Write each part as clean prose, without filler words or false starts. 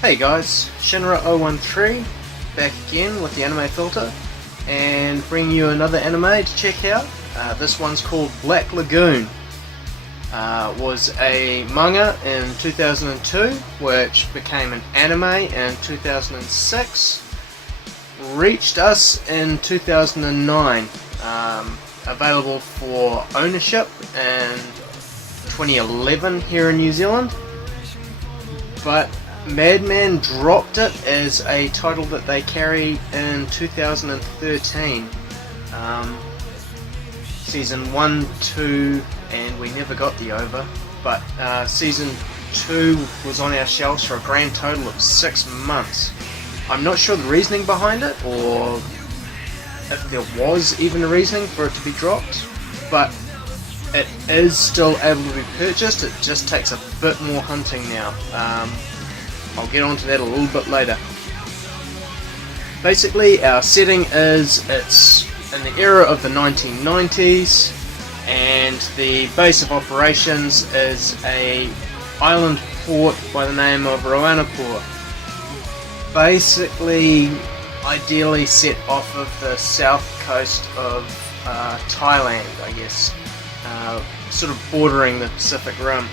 Hey guys, Shinra013 back again with the anime filter and bringing you another anime to check out. This one's called Black Lagoon. Was a manga in 2002 which became an anime in 2006. Reached us in 2009. Available for ownership in 2011 here in New Zealand. But Madman dropped it as a title that they carried in 2013. Season 1, 2, and we never got the OVA, but Season 2 was on our shelves for a grand total of 6 months. I'm not sure the reasoning behind it, or if there was even a reasoning for it to be dropped, but it is still able to be purchased. It just takes a bit more hunting now. I'll get onto that a little bit later. Basically, our setting is it's in the era of the 1990s, and the base of operations is a island port by the name of Roanapur. Basically, ideally set off of the south coast of Thailand, I guess, sort of bordering the Pacific Rim.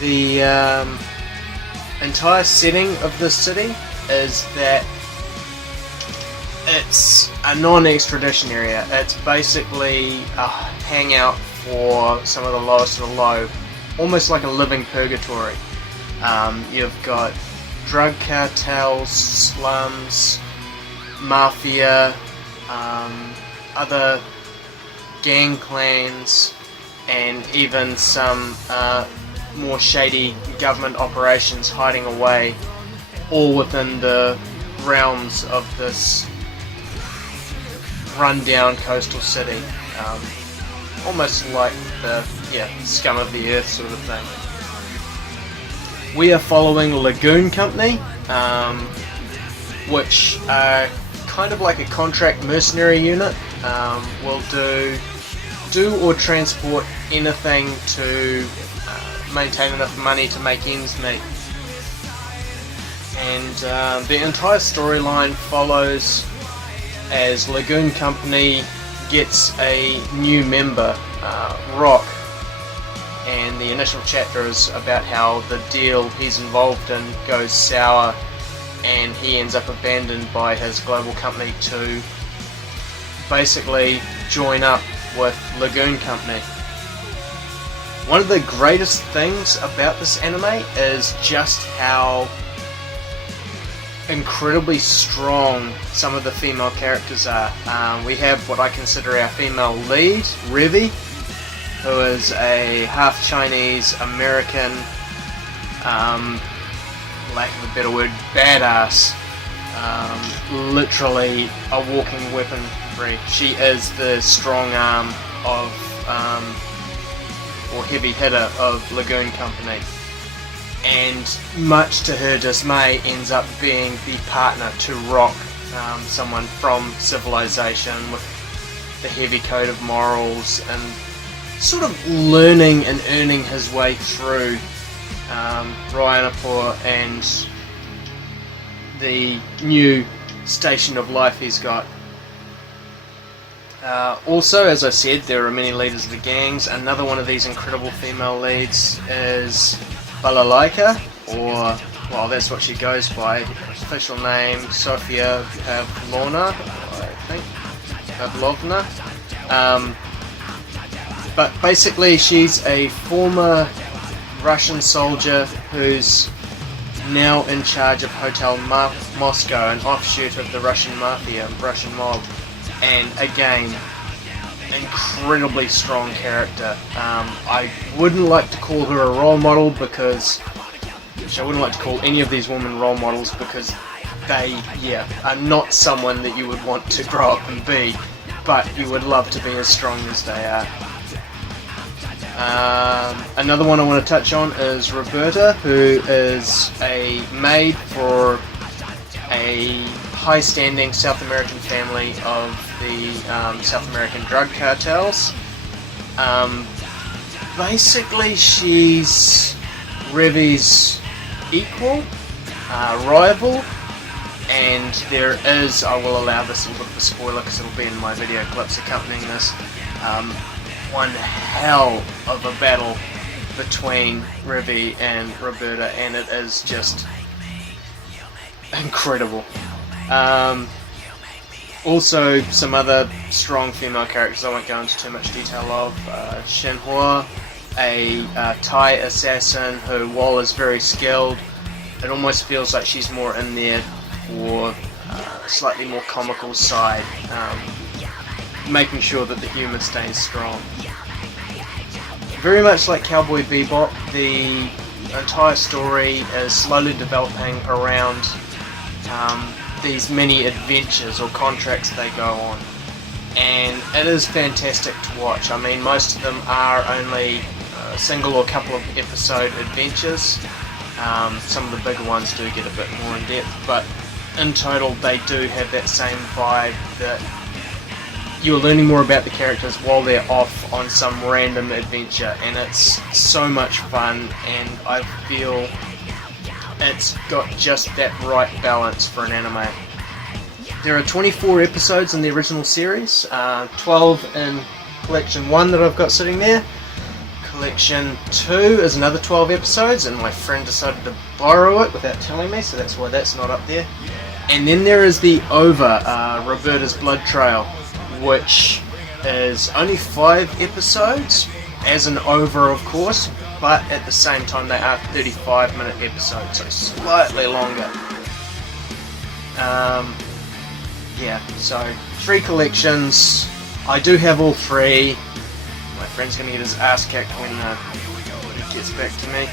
The entire setting of this city is that it's a non-extradition area. It's basically a hangout for some of the lowest of the low, almost like a living purgatory. You've got drug cartels, slums, mafia, other gang clans, and even some more shady government operations hiding away, all within the realms of this rundown coastal city. Almost like the scum of the earth sort of thing. We are following Lagoon Company, which are kind of like a contract mercenary unit. Will do or transport anything to maintain enough money to make ends meet. And the entire storyline follows as Lagoon Company gets a new member, Rock. And the initial chapter is about how the deal he's involved in goes sour, and he ends up abandoned by his global company to basically join up with Lagoon Company. One of the greatest things about this anime is just how incredibly strong some of the female characters are. We have what I consider our female lead, Revi, who is a half Chinese American, lack of a better word, badass. Literally a walking weaponry. She is the strong arm of, or heavy hitter of Lagoon Company. And much to her dismay ends up being the partner to Rock, someone from civilization with the heavy code of morals and sort of learning and earning his way through Roanapur and the new station of life he's got. Also, as I said, there are many leaders of the gangs. Another one of these incredible female leads is Balalaika, or, well, that's what she goes by. Official name, Sofia Pavlovna, I think. Pavlovna. But basically, she's a former Russian soldier who's now in charge of Hotel Moscow, an offshoot of the Russian mafia, Russian mob. And again, incredibly strong character. I wouldn't like to call her a role model because, I wouldn't like to call any of these women role models because they, are not someone that you would want to grow up and be, but you would love to be as strong as they are. Another one I want to touch on is Roberta, who is a maid for a high-standing South American family of the South American drug cartels. Basically, she's Revi's equal, rival, and there is, I will allow this a little bit of a spoiler because it'll be in my video clips accompanying this, one hell of a battle between Rivi and Roberta, and it is just incredible. Also, some other strong female characters I won't go into too much detail of. Shinhua, a Thai assassin who, while is very skilled, it almost feels like she's more in there for a slightly more comical side, making sure that the humour stays strong. Very much like Cowboy Bebop, the entire story is slowly developing around these mini adventures or contracts they go on, and it is fantastic to watch. I mean, most of them are only a single or couple of episode adventures. Some of the bigger ones do get a bit more in depth, but in total they do have that same vibe that you're learning more about the characters while they're off on some random adventure, and it's so much fun, and I feel it's got just that right balance for an anime. There are 24 episodes in the original series, 12 in Collection 1 that I've got sitting there. Collection 2 is another 12 episodes, and my friend decided to borrow it without telling me, so that's why that's not up there. And then there is the OVA, Roberta's Blood Trail, which is only 5 episodes, as an OVA of course, but at the same time they are 35-minute episodes, so slightly longer. Yeah, so 3 collections. I do have all 3. My friend's going to get his ass kicked when he gets back to me.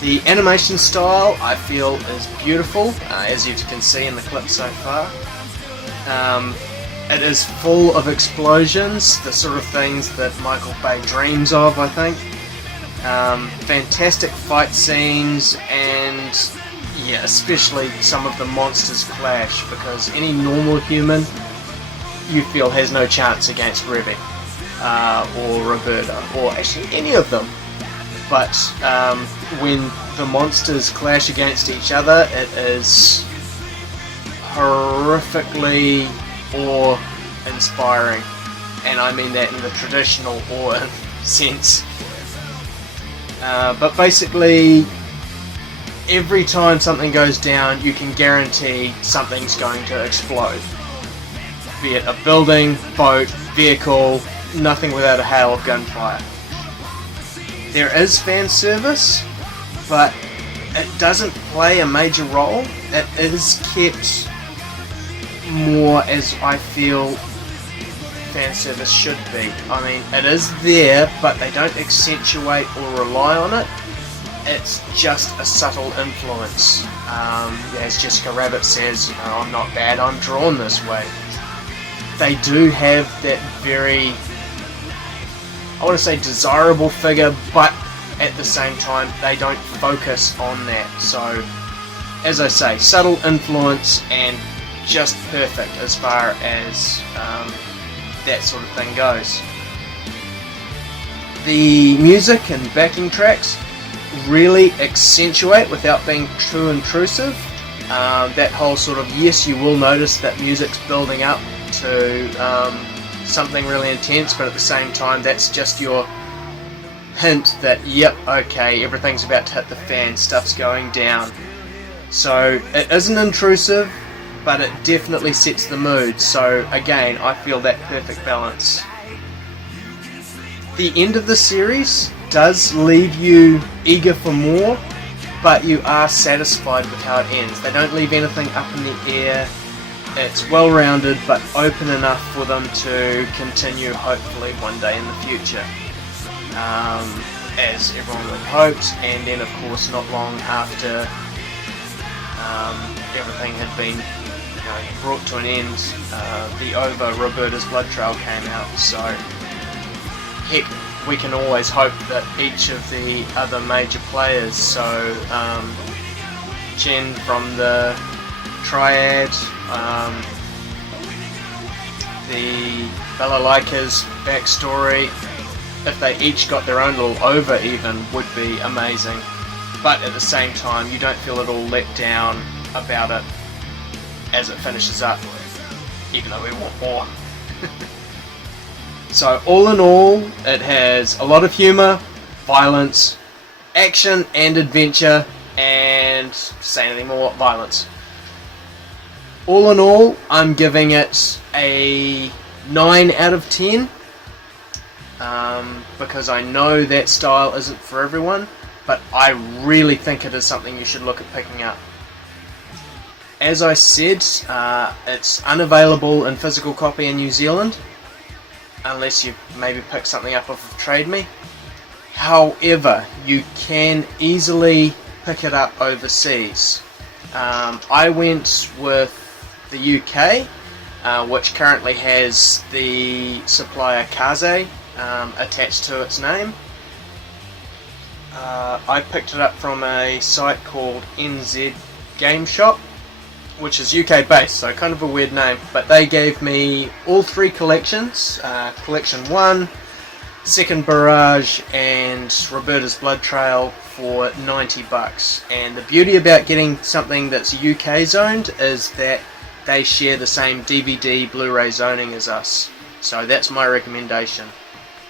The animation style, I feel, is beautiful, as you can see in the clip so far. It is full of explosions, the sort of things that Michael Bay dreams of, I think. Fantastic fight scenes, and yeah, especially some of the monsters clash, because any normal human you feel has no chance against Rivi or Roberta, or actually any of them. But when the monsters clash against each other, it is horrifically awe-inspiring, and I mean that in the traditional awe sense. But basically, every time something goes down, you can guarantee something's going to explode. Be it a building, boat, vehicle, nothing without a hail of gunfire. There is fan service, but it doesn't play a major role. It is kept more as I feel fan service should be. I mean, it is there, but they don't accentuate or rely on it. It's just a subtle influence. As Jessica Rabbit says, I'm not bad, I'm drawn this way. They do have that very, I want to say, desirable figure, but at the same time they don't focus on that. So, as I say, subtle influence and just perfect as far as that sort of thing goes. The music and backing tracks really accentuate without being too intrusive. That whole sort of, yes, you will notice that music's building up to something really intense, but at the same time that's just your hint that, yep, okay, everything's about to hit the fan, stuff's going down. So it isn't intrusive, but it definitely sets the mood. So again, I feel that perfect balance. The end of the series does leave you eager for more, but you are satisfied with how it ends. They don't leave anything up in the air. It's well-rounded, but open enough for them to continue, hopefully, one day in the future. As everyone would have hoped, and then of course not long after everything had been brought to an end, the OVA Roberta's Blood Trail came out, so heck, we can always hope that each of the other major players, so Jen from the Triad, the Balalaika's backstory, if they each got their own little OVA even, would be amazing. but at the same time you don't feel at all let down about it as it finishes up, even though we want more. So all in all, it has a lot of humour, violence, action and adventure, and to say anything more, violence. All in all, I'm giving it a 9 out of 10, because I know that style isn't for everyone, but I really think it is something you should look at picking up. As I said, it's unavailable in physical copy in New Zealand, unless you maybe pick something up off of Trade Me. However, you can easily pick it up overseas. I went with the UK, which currently has the supplier Kaze attached to its name. I picked it up from a site called NZ Game Shop, which is UK based, so kind of a weird name, but they gave me all 3 collections, Collection 1, Second Barrage and Roberta's Blood Trail for $90. And the beauty about getting something that's UK zoned is that they share the same DVD Blu-ray zoning as us, so that's my recommendation.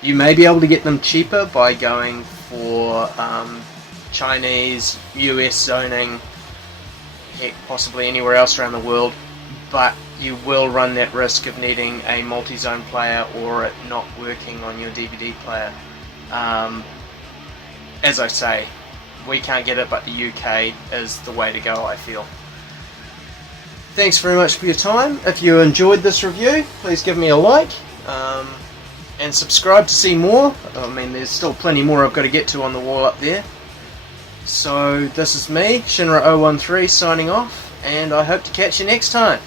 You may be able to get them cheaper by going for Chinese, US zoning, heck, possibly anywhere else around the world, but you will run that risk of needing a multi-zone player or it not working on your DVD player. As I say, we can't get it, but the UK is the way to go, I feel. Thanks very much for your time. If you enjoyed this review, please give me a like and subscribe to see more. I mean, there's still plenty more I've got to get to on the wall up there. So this is me, Shinra013, signing off, and I hope to catch you next time.